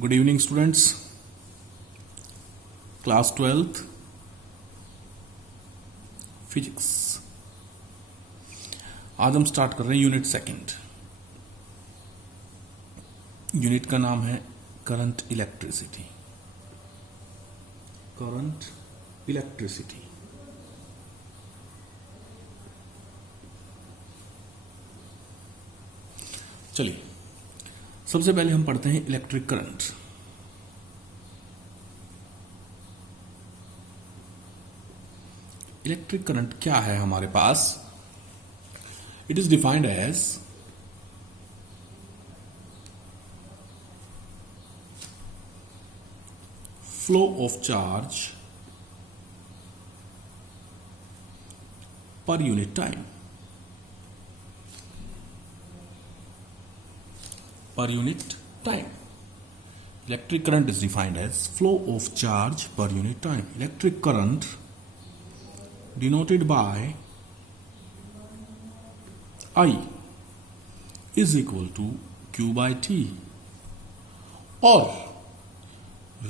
Good evening students, class 12th physics. आज हम start कर रहे हैं यूनिट सेकंड। यूनिट का नाम है करंट इलेक्ट्रिसिटी। Current electricity. चलिए, सबसे पहले हम पढ़ते हैं इलेक्ट्रिक करंट। इलेक्ट्रिक करंट क्या है हमारे पास? It is defined as flow of charge per unit time. Per unit time. Electric current is defined as flow of charge per unit time. Electric current denoted by I is equal to Q by T, or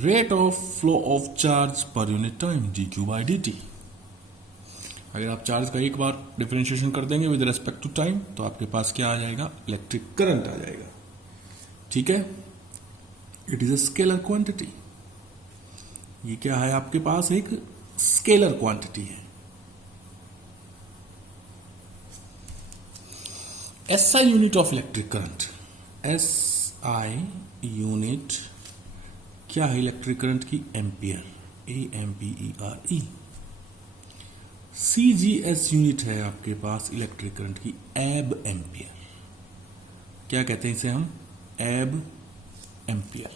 rate of flow of charge per unit time dQ by dt. अगर आप charge का एक बार differentiation कर देंगे with respect to time तो आपके पास क्या आ जाएगा? इलेक्ट्रिक करंट आ जाएगा। ठीक है, it is a scalar quantity. ये क्या है? आपके पास एक स्केलर क्वांटिटी है। SI unit of electric current. SI unit क्या है इलेक्ट्रिक करंट की? एम्पियर। AMPERE। CGS यूनिट है आपके पास इलेक्ट्रिक करंट की एब एम्पियर। क्या कहते हैं इसे हम? एब एम्पियर।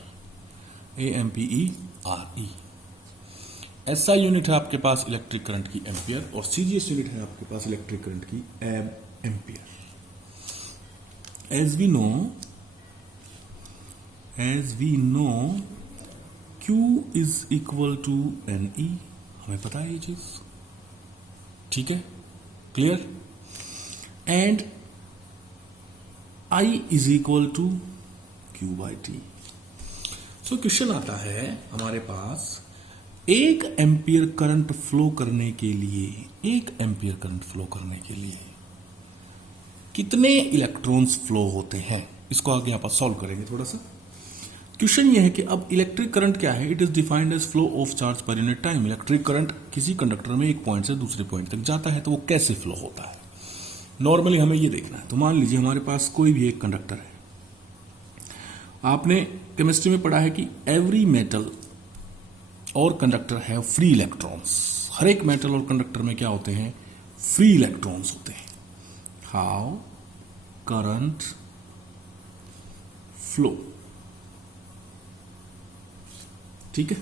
AMPERE। SI यूनिट है आपके पास इलेक्ट्रिक करंट की एम्पियर, और CGS यूनिट है आपके पास इलेक्ट्रिक करंट की ab ampere. As we know Q is equal to NE। हमें पता है ये चीज, ठीक है, clear. And I is equal to Q by T. So question आता है हमारे पास, एक एम्पियर करंट फ्लो करने के लिए कितने इलेक्ट्रॉन्स फ्लो होते हैं? इसको आगे यहां पर सॉल्व करेंगे थोड़ा सा। क्वेश्चन ये है कि अब इलेक्ट्रिक करंट क्या है? It is defined as flow of charge per unit time. Electric current किसी कंडक्टर में एक पॉइंट से दूसरे पॉइंट तक जाता है तो वो कैसे फ्लो होता है? नॉर्मली हमें ये देखना है। तो मान लीजिए हमारे पास कोई भी एक कंडक्टर है। आपने केमिस्ट्री में पढ़ा है कि एवरी मेटल और कंडक्टर है फ्री इलेक्ट्रॉन्स। हर एक मेटल और कंडक्टर में क्या होते हैं? फ्री इलेक्ट्रॉन्स होते हैं। How current flow. ठीक है,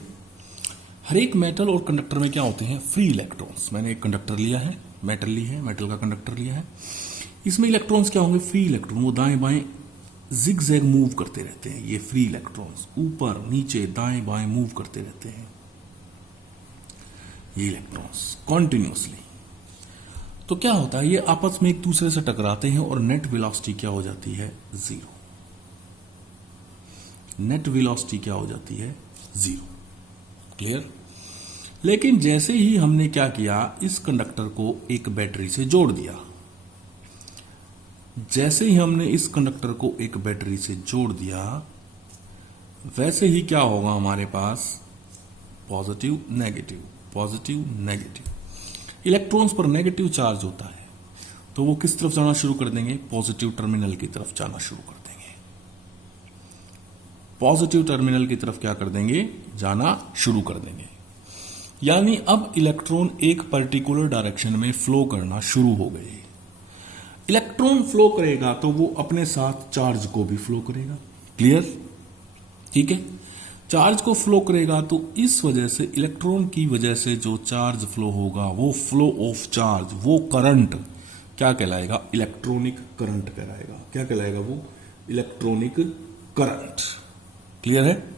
हर एक मेटल और कंडक्टर में क्या होते हैं? Free electrons. मैंने एक कंडक्टर लिया है, मेटल ली है, मेटल का कंडक्टर लिया है। इसमें इलेक्ट्रॉन्स क्या होंगे? Free electron. वो दाएं बाएं जिग जैग मूव करते रहते हैं। ये फ्री इलेक्ट्रॉन्स ऊपर नीचे दाएं बाएं मूव करते रहते हैं ये इलेक्ट्रॉन्स कॉन्टिन्यूसली। तो क्या होता है? ये आपस में एक दूसरे से टकराते हैं और नेट वेलोसिटी क्या हो जाती है? जीरो। नेट वेलोसिटी क्या हो जाती है? जीरो। क्लियर। लेकिन जैसे ही हमने क्या किया, इस कंडक्टर को एक बैटरी से जोड़ दिया। जैसे ही हमने इस कंडक्टर को एक बैटरी से जोड़ दिया, वैसे ही क्या होगा हमारे पास? Positive negative, positive negative. Electrons पर नेगेटिव चार्ज होता है तो वो किस तरफ जाना शुरू कर देंगे? पॉजिटिव टर्मिनल की तरफ जाना शुरू कर देंगे। पॉजिटिव टर्मिनल की तरफ क्या कर देंगे? जाना शुरू कर देंगे। यानी अब इलेक्ट्रॉन एक पर्टिकुलर डायरेक्शन में फ्लो करना शुरू हो गए। इलेक्ट्रॉन फ्लो करेगा तो वो अपने साथ चार्ज को भी फ्लो करेगा। क्लियर, ठीक है। चार्ज को फ्लो करेगा तो इस वजह से इलेक्ट्रॉन की वजह से जो चार्ज फ्लो होगा वो फ्लो ऑफ चार्ज, वो करंट क्या कहलाएगा? इलेक्ट्रॉनिक करंट कहलाएगा। क्या कहलाएगा वो? Electronic current. क्लियर है?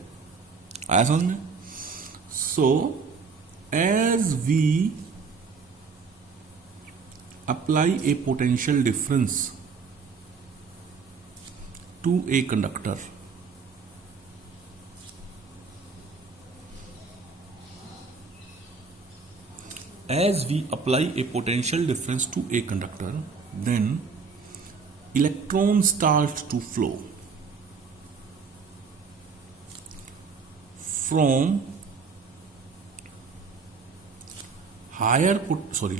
आया समझ में? So as we apply a potential difference to a conductor, as we apply a potential difference to a conductor, then electrons start to flow from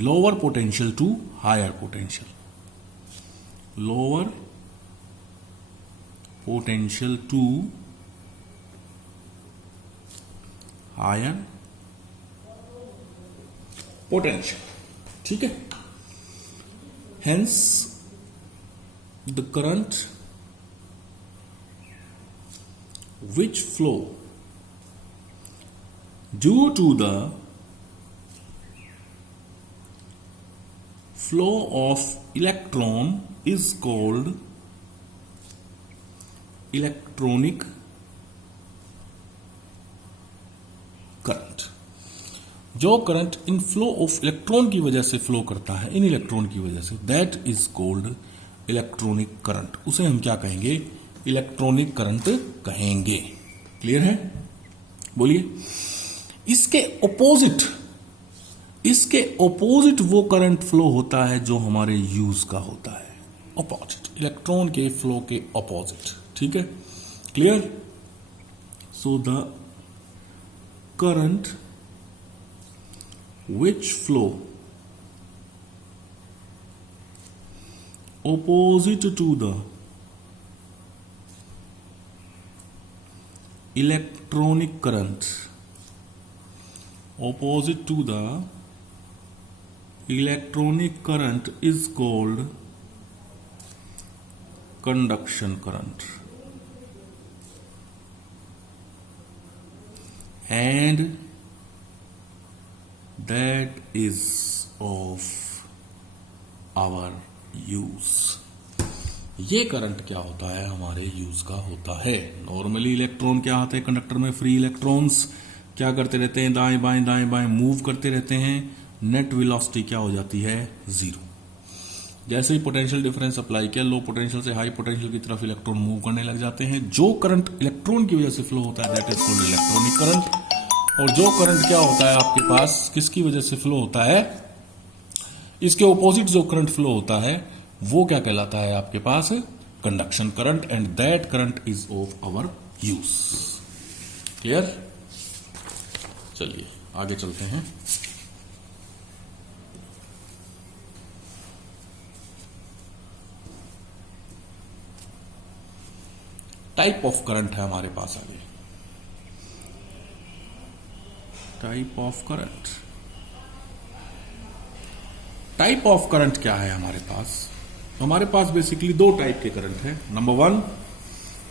lower potential to higher potential. Lower potential to higher potential. ठीक है. Hence the current which flow due to the flow of electron is called electronic current. जो current in flow of electron की वजह से flow करता है, इन electron की वजह से, that is called electronic current. उसे हम क्या कहेंगे? इलेक्ट्रॉनिक करंट कहेंगे. क्लियर है? बोलिए. इसके ऑपोजिट वो करंट फ्लो होता है जो हमारे यूज का होता है. ऑपोजिट, इलेक्ट्रॉन के फ्लो के ऑपोजिट. ठीक है? Clear? So the current which flow opposite to the electronic current, opposite to the electronic current is called conduction current, and that is of our use. ये current क्या होता है? हमारे use का होता है. नॉर्मली इलेक्ट्रॉन क्या होते हैं कंडक्टर में? फ्री इलेक्ट्रॉन्स क्या करते रहते हैं? दाएं बाएं मूव करते रहते हैं. नेट वेलोसिटी क्या हो जाती है? जीरो. जैसे ही पोटेंशियल डिफरेंस अप्लाई किया, लो पोटेंशियल से हाई पोटेंशियल की तरफ इलेक्ट्रॉन मूव करने लग जाते हैं. जो करंट इलेक्ट्रॉन की वजह से फ्लो होता है that is called electronic current. और जो करंट क्या होता है आपके पास, किसकी वजह से फ्लो होता है? इसके ऑपोजिट जो करंट फ्लो होता है वो क्या कहलाता है आपके पास? Conduction current. And that current is of our use. Clear? चलिए आगे चलते हैं. टाइप ऑफ करंट है हमारे पास आगे. Type of current. Type of current क्या है हमारे पास? हमारे पास बेसिकली दो टाइप के करंट है. Number 1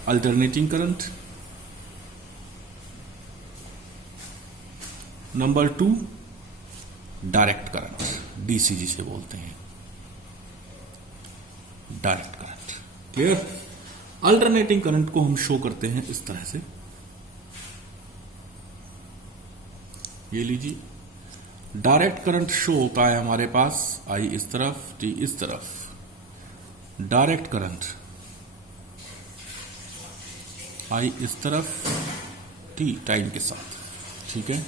alternating current, number 2 direct current, DC जिसे बोलते हैं, direct current. Clear? Alternating current को हम शो करते हैं इस तरह से. ये लीजिए. डायरेक्ट करंट शो होता है हमारे पास आई इस तरफ, टी इस तरफ. डायरेक्ट करंट आई इस तरफ, टी टाइम के साथ. ठीक है?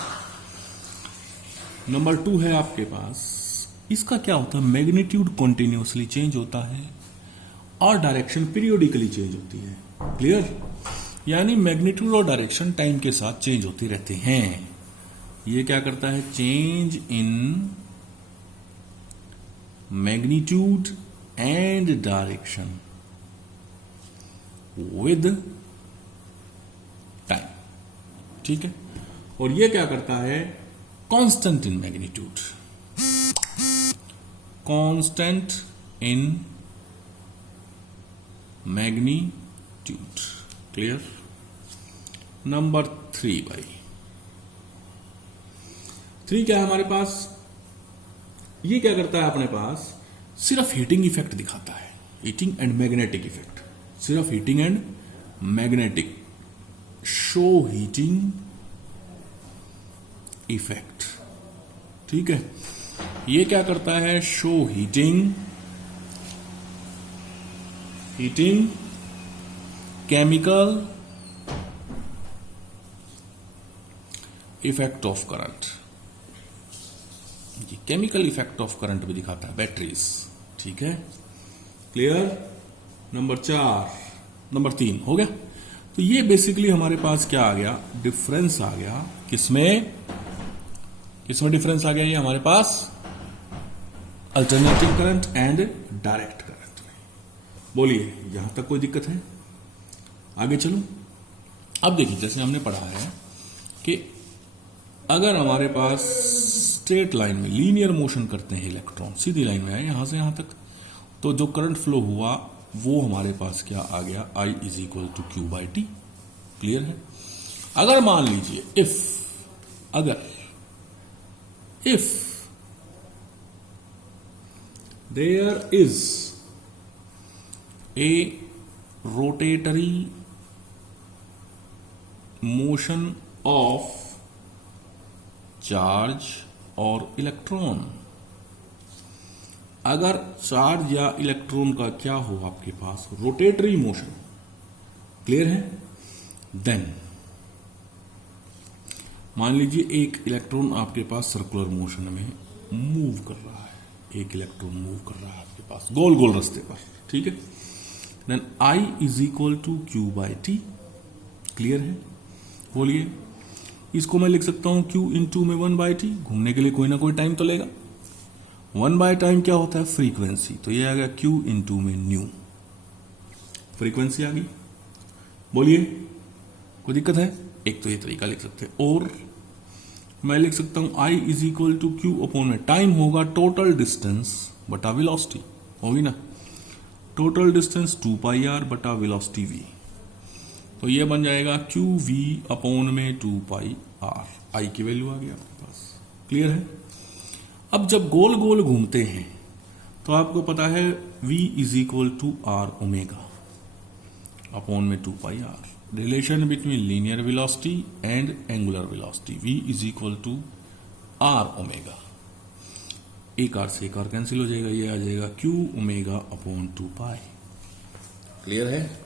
नंबर 2 है आपके पास. इसका क्या होता है? मैग्नीट्यूड कॉन्टिन्यूसली चेंज होता है और डायरेक्शन पीरियोडिकली चेंज होती है. क्लियर? यानी मैग्नीट्यूड और डायरेक्शन टाइम के साथ चेंज होती रहते हैं. ये क्या करता है? Change in magnitude and direction with time. ठीक है? और ये क्या करता है? Constant in magnitude, constant in magnitude. Clear? Number 3 भाई. 3 क्या है हमारे पास? ये क्या करता है अपने पास? सिर्फ हीटिंग इफेक्ट दिखाता है. Heating and magnetic effect. सिर्फ heating and magnetic. Show heating effect. ठीक है? ये क्या करता है? Show heating chemical effect of current. ये केमिकल इफेक्ट ऑफ करंट भी दिखाता है, बैटरीज। ठीक है, क्लियर। नंबर 3 हो गया। तो ये बेसिकली हमारे पास क्या आ गया, डिफरेंस आ गया। किसमें डिफरेंस आ गया, ये हमारे पास alternative current and direct current में। बोलिए, यहां तक कोई दिक्कत है? आगे चलो। अब देखिए, जैसे हमने पढ़ा है कि अगर हमारे पास स्ट्रेट लाइन में लीनियर मोशन करते हैं इलेक्ट्रॉन, सीधी लाइन में है यहां से यहां तक, तो जो करंट फ्लो हुआ वो हमारे पास क्या आ गया, I is equal to Q by T. Clear है। अगर मान लीजिए if there is a rotatory motion of charge और इलेक्ट्रॉन, अगर चार्ज या इलेक्ट्रॉन का क्या हो आपके पास, रोटेटरी मोशन, क्लियर है, देन मान लीजिए एक इलेक्ट्रॉन आपके पास सर्कुलर मोशन में मूव कर रहा है, एक इलेक्ट्रॉन मूव कर रहा है आपके पास गोल गोल रास्ते पर। ठीक है, then I is equal to Q by T. Clear है। बोलिए, इसको मैं लिख सकता हूं Q इंटू में 1 बाई टी। घूमने के लिए कोई ना कोई टाइम तो लेगा। 1 बाय टाइम क्या होता है, फ्रीक्वेंसी। तो ये आ गया Q इंटू में न्यू, फ्रीक्वेंसी आ गई। बोलिए, कोई दिक्कत है? एक तो ये तरीका लिख सकते हैं, और मैं लिख सकता हूं I is equal to Q upon में टाइम होगा टोटल डिस्टेंस बटा वेलोसिटी, होगी ना, टोटल डिस्टेंस 2 पाई आर बटा वेलोसिटी v। तो ये बन जाएगा क्यू वी अपॉन में 2 पाई आर। आई की वैल्यू आ गई आपके पास। क्लियर है। अब जब गोल गोल घूमते हैं तो आपको पता है v is equal to R omega upon में 2 pi R. Relation between linear velocity and angular velocity, v is equal to R omega. एक आर से एक आर कैंसिल हो जाएगा, ये आ जाएगा Q omega upon 2 pi. Clear है।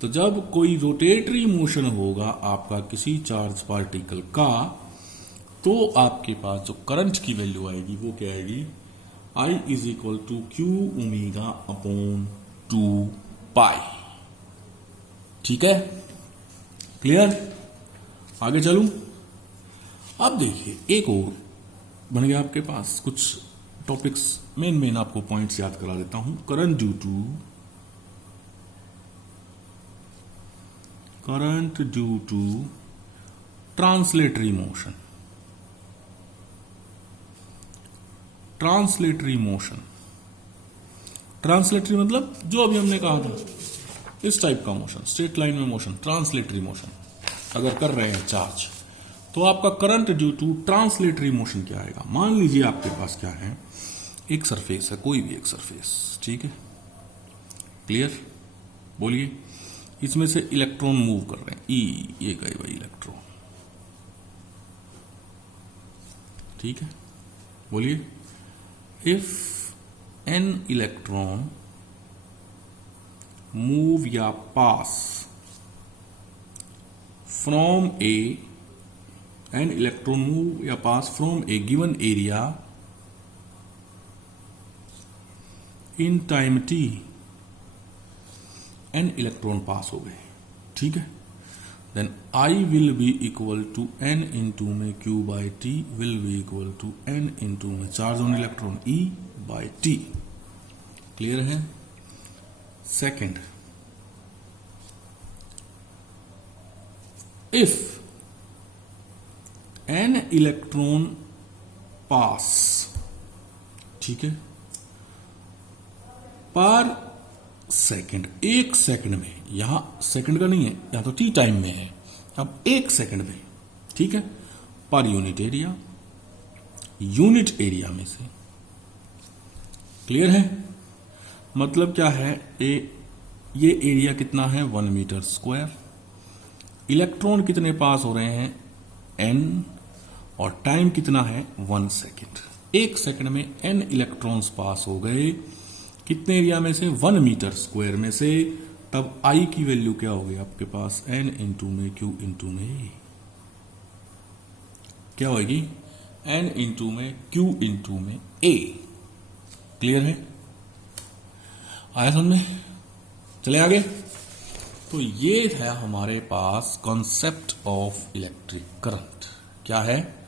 तो जब कोई रोटेटरी मोशन होगा आपका किसी चार्ज पार्टिकल का, तो आपके पास जो करंट की वैल्यू आएगी वो क्या आएगी, I is equal to Q omega upon 2 pi. ठीक है, क्लियर। आगे चलूं। अब देखिए, एक और बन गया आपके पास कुछ टॉपिक्स, मेन आपको पॉइंट्स याद करा देता हूं। Current due to translatory motion. Translatory मतलब जो अभी हमने कहा था, इस टाइप का मोशन, स्ट्रेट लाइन में मोशन, ट्रांसलेटरी मोशन अगर कर रहे हैं चार्ज, तो आपका current due to translatory motion क्या आएगा। मान लीजिए आपके पास क्या है, एक सरफेस है, कोई भी एक सरफेस, ठीक है, क्लियर। बोलिए, इसमें से इलेक्ट्रॉन मूव कर रहे हैं, ये गए भाई इलेक्ट्रॉन, ठीक है। बोलिए, इफ एन इलेक्ट्रॉन मूव या pass from an electron move या pass from a given area in time t, an electron pass हो गए, ठीक है, then I will be equal to n into में q by T will be equal to n into में charge on electron E by T. Clear है। Second, if an electron pass, ठीक है, पर सेकंड, एक सेकंड में, यहां second का नहीं है, यहां तो टी टाइम में है, अब एक सेकंड में, ठीक है, पर यूनिट एरिया में से। क्लियर है। मतलब क्या है, ये एरिया कितना है, 1 मीटर स्क्वायर। इलेक्ट्रॉन कितने पास हो रहे हैं, n, और टाइम कितना है, 1 सेकेंड। एक सेकंड में n इलेक्ट्रॉन्स पास हो गए, कितने एरिया में से, 1 मीटर स्क्वायर में से। तब I की वैल्यू क्या होगी आपके पास, n इंटू में q इंटू में, क्या होगी, एन इंटू में क्यू इंटू में ए। क्लियर है? आया समझ में? चले आगे। तो ये है हमारे पास कॉन्सेप्ट ऑफ इलेक्ट्रिक करंट। क्या है?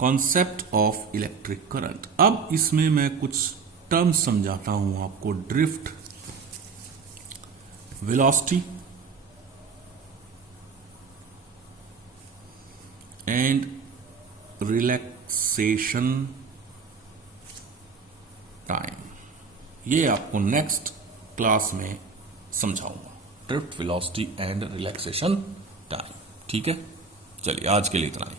Concept of electric current. अब इसमें मैं कुछ टर्म्स समझाता हूं आपको। Drift, velocity and relaxation time. ये आपको नेक्स्ट क्लास में समझाऊंगा। Drift, velocity and relaxation time. ठीक है? चलिए आज के लिए इतना ही।